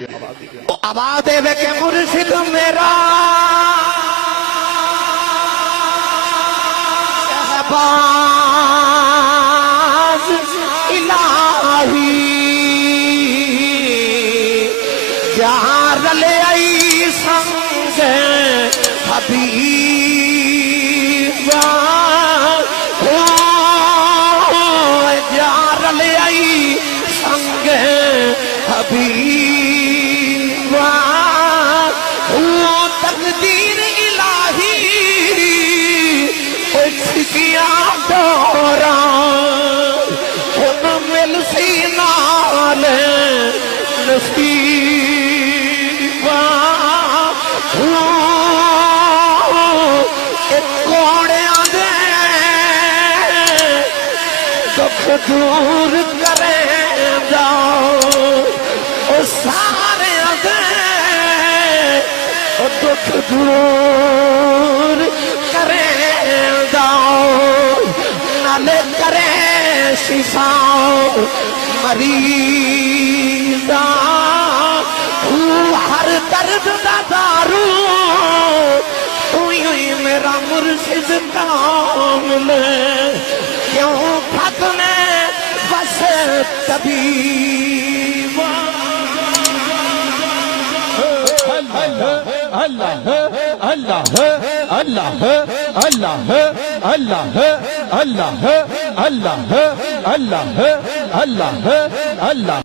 آواز دے کہ مرشد میرا شہباز الہی جہاں رلے آئی سنگ حبیب جہاں رلے آئی سنگ حبیب تقدیر الہی کیا دورا ان مل سی نال نصیبا کوڑیاں دے دکھ دور کرے جاؤ سارے دے دکھ دور کرے نالے کرے شفاؤ مریضا ہر درد دا دارو ہوئی میرا مرشد کامل کیوں ختمے بس طبیب اللہ اللہ اللہ اللہ اللہ اللہ اللہ اللہ اللہ اللہ